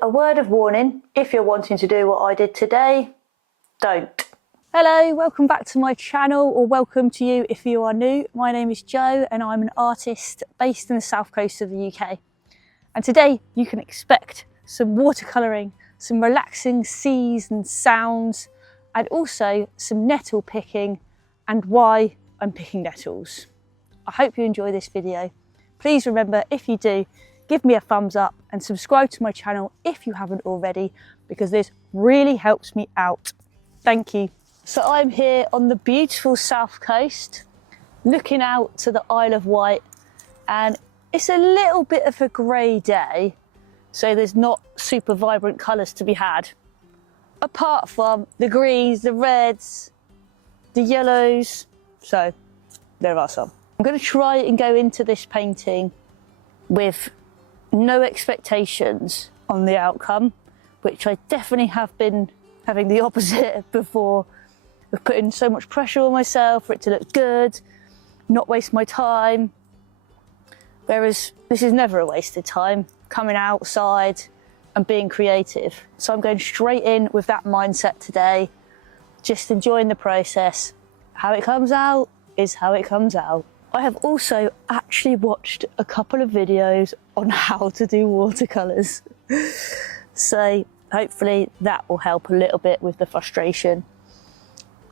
A word of warning, if you're wanting to do what I did today, don't. Hello, welcome back to my channel, or welcome to you if you are new. My name is Jo and I'm an artist based in the south coast of the UK. And today you can expect some watercolouring, some relaxing seas and sounds, and also some nettle picking and why I'm picking nettles. I hope you enjoy this video. Please remember, if you do, give me a thumbs up and subscribe to my channel if you haven't already, because this really helps me out. Thank you. So I'm here on the beautiful south coast, looking out to the Isle of Wight, and it's a little bit of a grey day, so there's not super vibrant colours to be had, apart from the greens, the reds, the yellows, so there are some. I'm going to try and go into this painting with no expectations on the outcome, which I definitely have been having the opposite before, of putting so much pressure on myself for it to look good, not waste my time. Whereas this is never a wasted time, coming outside and being creative. So I'm going straight in with that mindset today, just enjoying the process. How it comes out is how it comes out. I have also actually watched a couple of videos on how to do watercolours. So hopefully that will help a little bit with the frustration.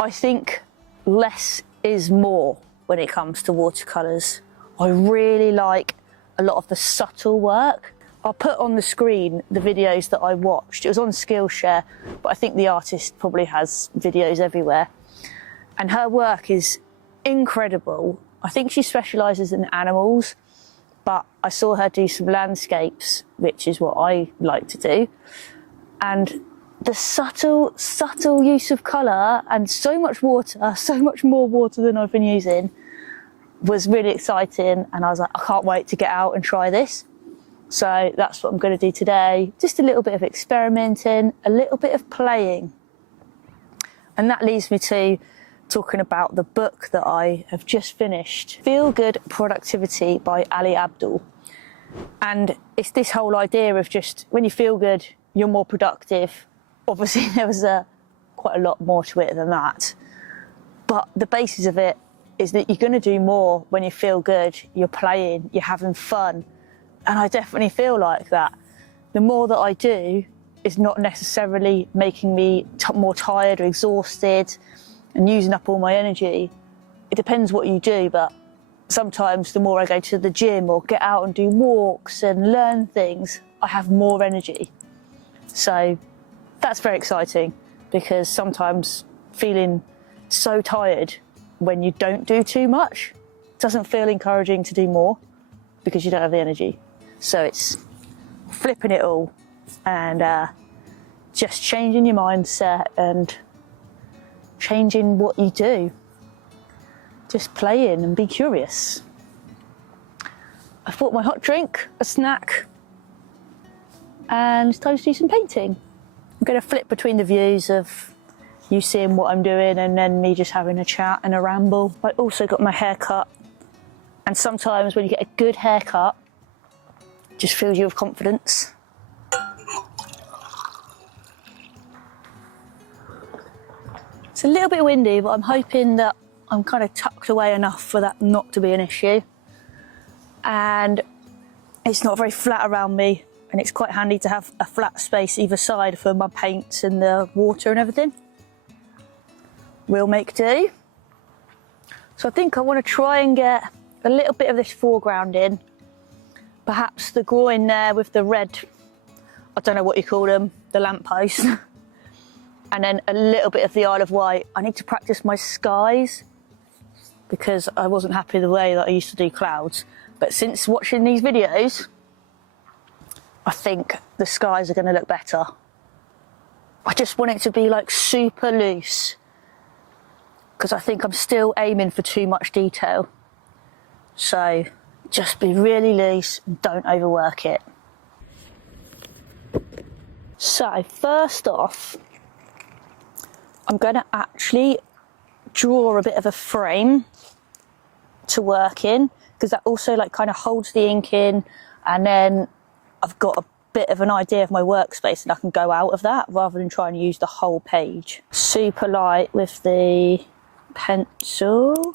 I think less is more when it comes to watercolours. I really like a lot of the subtle work. I'll put on the screen the videos that I watched. It was on Skillshare, but I think the artist probably has videos everywhere. And her work is incredible. I think she specialises in animals, but I saw her do some landscapes, which is what I like to do. And the subtle use of colour and so much water, so much more water than I've been using, was really exciting. And I was like, I can't wait to get out and try this. So that's what I'm going to do today. Just a little bit of experimenting, a little bit of playing. And that leads me to talking about the book that I have just finished, Feel Good Productivity by Abdul. And it's this whole idea of just when you feel good, you're more productive. Obviously there was quite a lot more to it than that. But the basis of it is that you're going to do more when you feel good, you're playing, you're having fun. And I definitely feel like that. The more that I do is not necessarily making me more tired or exhausted and using up all my energy. It depends what you do, but sometimes the more I go to the gym or get out and do walks and learn things, I have more energy. So that's very exciting, because sometimes feeling so tired when you don't do too much doesn't feel encouraging to do more, because you don't have the energy. So it's flipping it all and just changing your mindset and changing what you do. Just playing and be curious. I've bought my hot drink, a snack, and it's time to do some painting. I'm going to flip between the views of you seeing what I'm doing and then me just having a chat and a ramble. I also got my hair cut, and sometimes when you get a good haircut, it just fills you with confidence. It's a little bit windy, but I'm hoping that I'm kind of tucked away enough for that not to be an issue. And it's not very flat around me, and it's quite handy to have a flat space either side for my paints and the water and everything. We'll make do. So I think I want to try and get a little bit of this foreground in. Perhaps the groin there with the red, I don't know what you call them, the lamppost. And then a little bit of the Isle of Wight. I need to practice my skies, because I wasn't happy the way that I used to do clouds. But since watching these videos, I think the skies are going to look better. I just want it to be like super loose, because I think I'm still aiming for too much detail. So just be really loose and don't overwork it. So first off, I'm going to actually draw a bit of a frame to work in, because that also like kind of holds the ink in, and then I've got bit of an idea of my workspace and I can go out of that rather than trying to use the whole page. Super light with the pencil.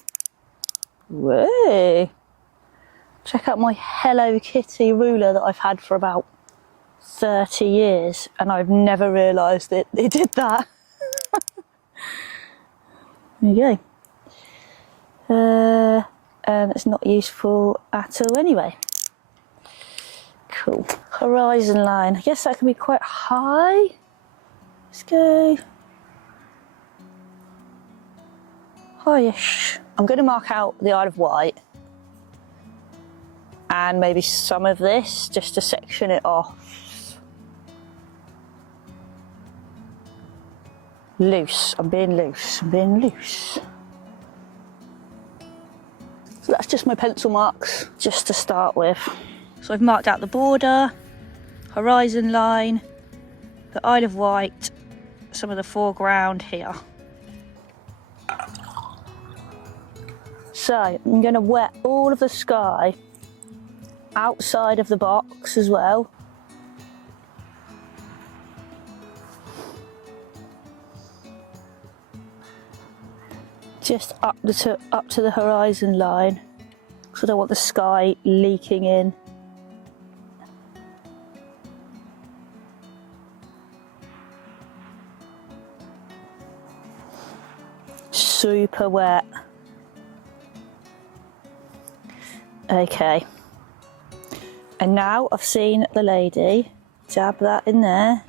Whoa. Check out my Hello Kitty ruler that I've had for about 30 years and I've never realised that it did that. There you go. And it's not useful at all anyway. Cool. Horizon line. I guess that can be quite high. Let's go high-ish. I'm going to mark out the Isle of Wight and maybe some of this just to section it off. Loose. I'm being loose. I'm being loose. So that's just my pencil marks, just to start with. So I've marked out the border, horizon line, the Isle of Wight, some of the foreground here. So I'm going to wet all of the sky outside of the box as well. Just up to the horizon line, because I don't want the sky leaking in. Super wet. Okay. And now I've seen the lady dab that in there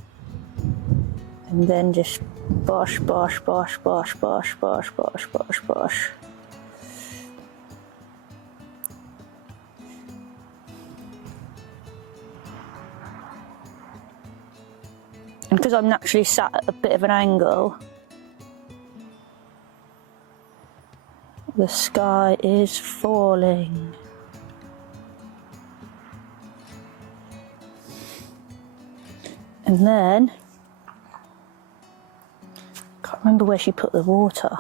and then just bosh, bosh, bosh, bosh, bosh, bosh, bosh, bosh, bosh. And because I'm naturally sat at a bit of an angle, the sky is falling. And then, can't remember where she put the water.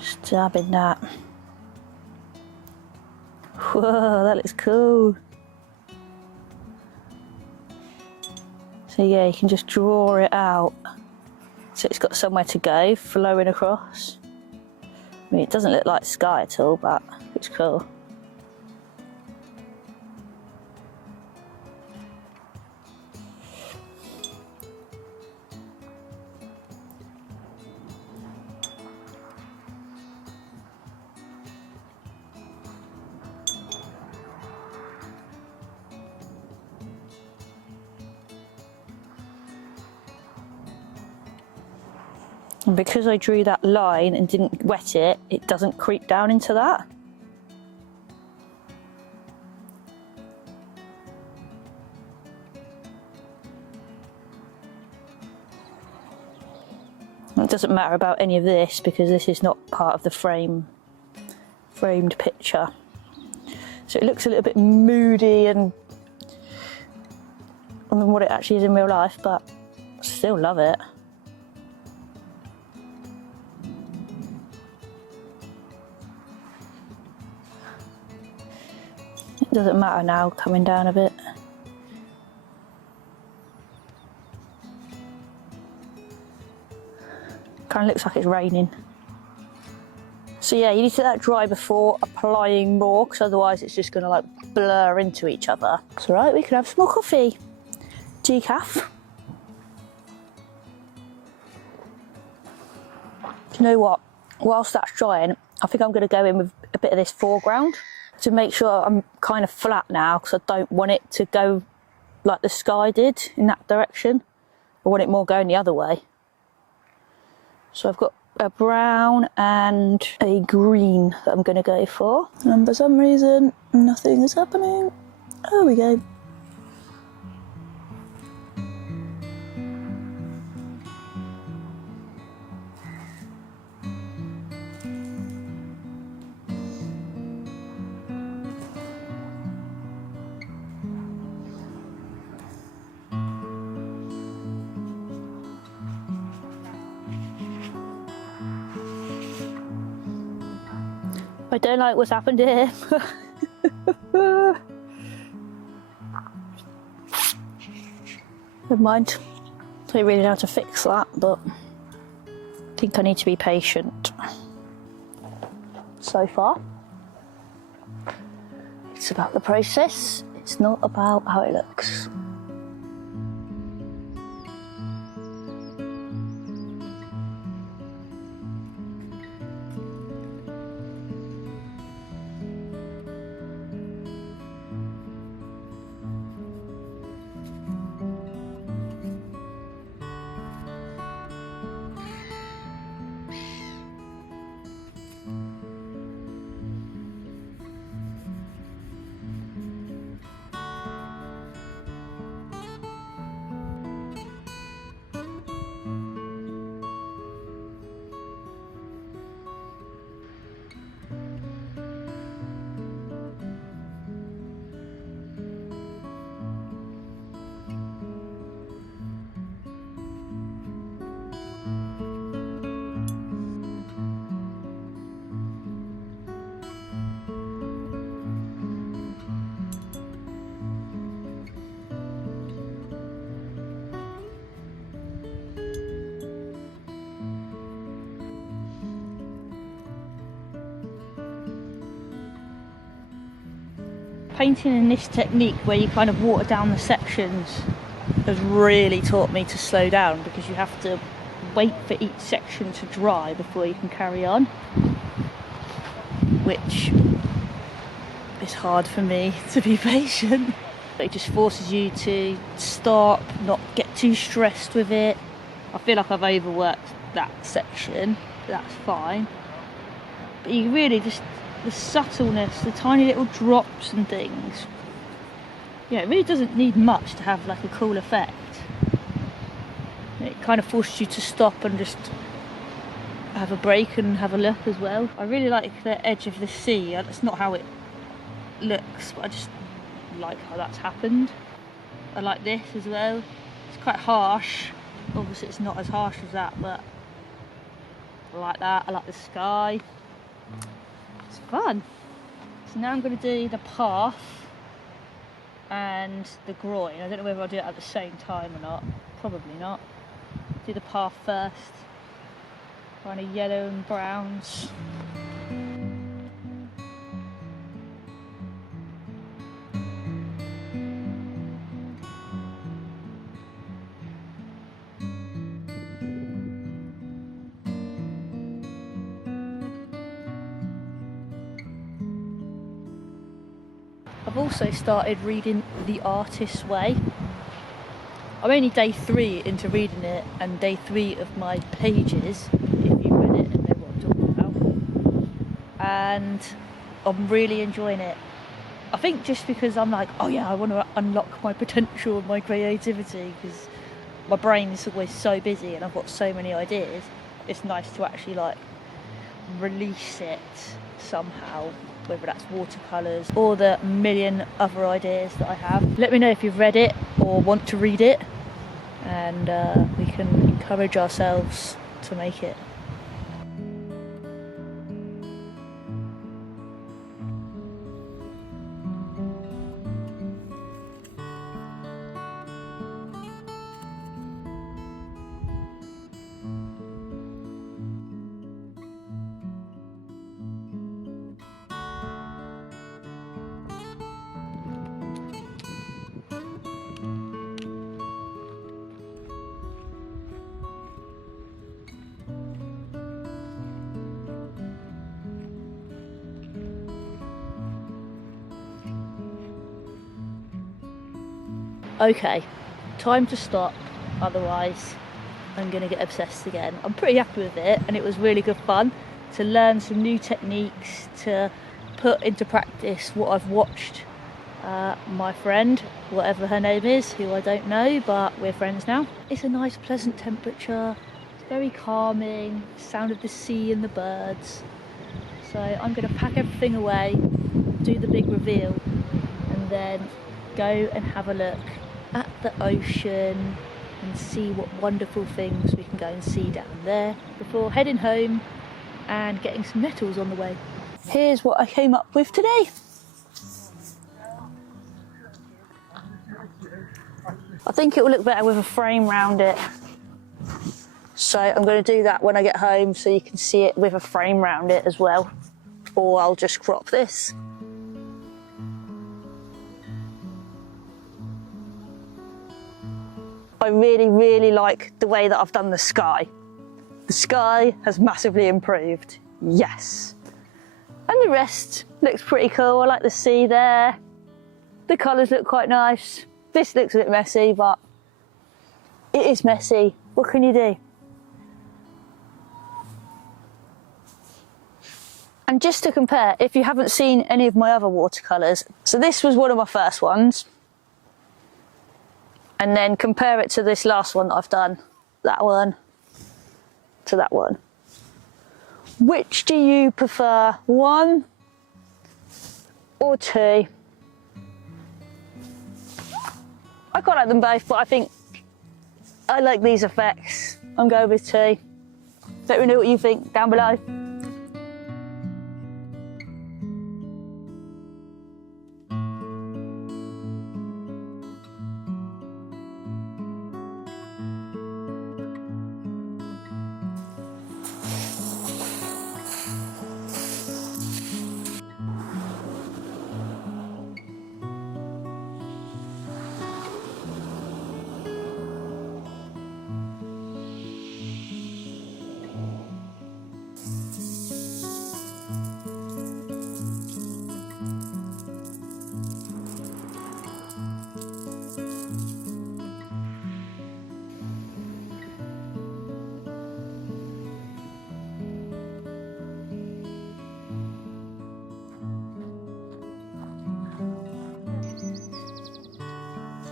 Just dabbing that. Whoa, that looks cool. So yeah, you can just draw it out. So it's got somewhere to go, flowing across. I mean, it doesn't look like sky at all, but it's cool. And because I drew that line and didn't wet it, it doesn't creep down into that. It doesn't matter about any of this because this is not part of the framed picture. So it looks a little bit moody and than what it actually is in real life, but I still love it. It doesn't matter now, coming down a bit. Kind of looks like it's raining. So yeah, you need to let that dry before applying more, because otherwise it's just going to like blur into each other. It's all right, we can have some more coffee. Decaf. Do you know what? Whilst that's drying, I think I'm going to go in with a bit of this foreground to make sure I'm kind of flat now, because I don't want it to go like the sky did in that direction. I want it more going the other way. So I've got a brown and a green that I'm going to go for. And for some reason, nothing is happening. There we go. I don't like what's happened here. Never mind. Don't really know how to fix that, but I think I need to be patient. So far, it's about the process. It's not about how it looks. Painting in this technique where you kind of water down the sections has really taught me to slow down, because you have to wait for each section to dry before you can carry on, which is hard for me to be patient. It just forces you to stop, not get too stressed with it. I feel like I've overworked that section, that's fine. But you really just, the subtleness, the tiny little drops and things, yeah, it really doesn't need much to have like a cool effect. It kind of forces you to stop and just have a break and have a look as well. I really like the edge of the sea. That's not how it looks, but I just like how that's happened. I like this as well. It's quite harsh. Obviously it's not as harsh as that, but I like that. I like the sky. It's fun. So now I'm going to do the path and the groin. I don't know whether I'll do it at the same time or not. Probably not. Do the path first. Kind of yellow and browns. I've also started reading The Artist's Way. I'm only day 3 into reading it, and day 3 of my pages, if you've read it and know what I'm talking about. And I'm really enjoying it. I think just because I'm like, oh yeah, I want to unlock my potential and my creativity, because my brain is always so busy and I've got so many ideas. It's nice to actually like release it somehow, whether that's watercolours or the million other ideas that I have. Let me know if you've read it or want to read it, and we can encourage ourselves to make it. Okay, time to stop, otherwise I'm going to get obsessed again. I'm pretty happy with it, and it was really good fun to learn some new techniques, to put into practice what I've watched my friend, whatever her name is, who I don't know, but we're friends now. It's a nice pleasant temperature, it's very calming, sound of the sea and the birds. So I'm going to pack everything away, do the big reveal, and then go and have a look at the ocean and see what wonderful things we can go and see down there before heading home and getting some nettles on the way. here's what I came up with today. I think it will look better with a frame round it. So I'm going to do that when I get home so you can see it with a frame round it as well. Or I'll just crop this. I really, really like the way that I've done the sky. The sky has massively improved, yes. And the rest looks pretty cool. I like the sea there. The colours look quite nice. This looks a bit messy, but it is messy. What can you do? And just to compare, if you haven't seen any of my other watercolours, so this was one of my first ones. And then compare it to this last one that I've done. That one to that one. Which do you prefer, 1 or 2? I quite like them both, but I think I like these effects. I'm going with 2. Let me know what you think down below.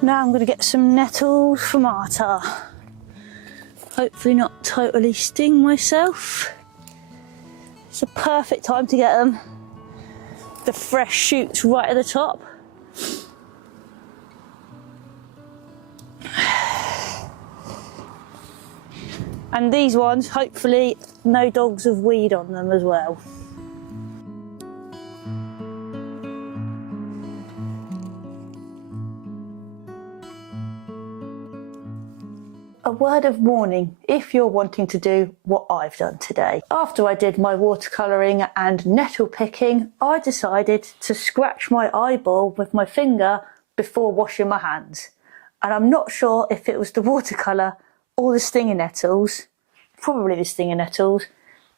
Now I'm going to get some nettles from Arta. Hopefully not totally sting myself. It's a perfect time to get them. The fresh shoots right at the top. And these ones, hopefully no dogs have weed on them as well. A word of warning if you're wanting to do what I've done today. After I did my watercolouring and nettle picking, I decided to scratch my eyeball with my finger before washing my hands. And I'm not sure if it was the watercolour or the stinging nettles, probably the stinging nettles,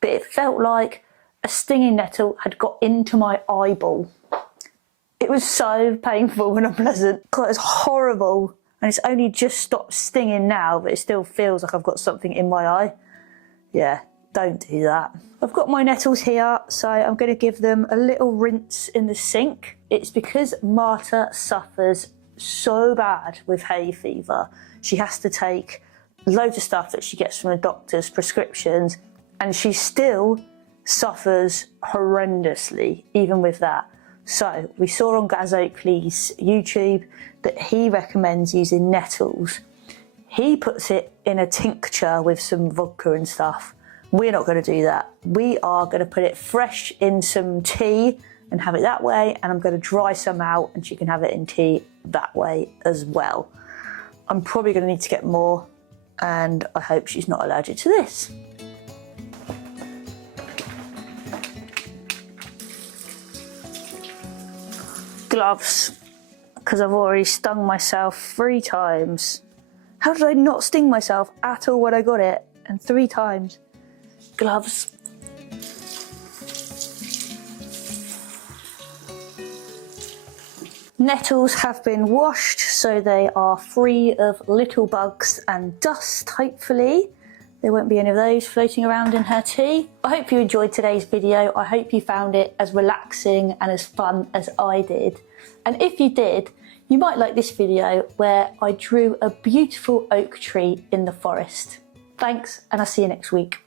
but it felt like a stinging nettle had got into my eyeball. It was so painful and unpleasant. God, it was horrible. And it's only just stopped stinging now, but it still feels like I've got something in my eye. Yeah, don't do that. I've got my nettles here, so I'm going to give them a little rinse in the sink. It's because Marta suffers so bad with hay fever. She has to take loads of stuff that she gets from the doctor's prescriptions, and she still suffers horrendously, even with that. So we saw on Gaz Oakley's YouTube that he recommends using nettles. He puts it in a tincture with some vodka and stuff. We're not going to do that. We are going to put it fresh in some tea and have it that way, and I'm going to dry some out and she can have it in tea that way as well. I'm probably going to need to get more, and I hope she's not allergic to this. Gloves, because I've already stung myself 3 times. How did I not sting myself at all when I got it? And 3 times. Gloves. Nettles have been washed, so they are free of little bugs and dust, hopefully. There won't be any of those floating around in her tea. I hope you enjoyed today's video. I hope you found it as relaxing and as fun as I did. And if you did, you might like this video where I drew a beautiful oak tree in the forest. Thanks, and I'll see you next week.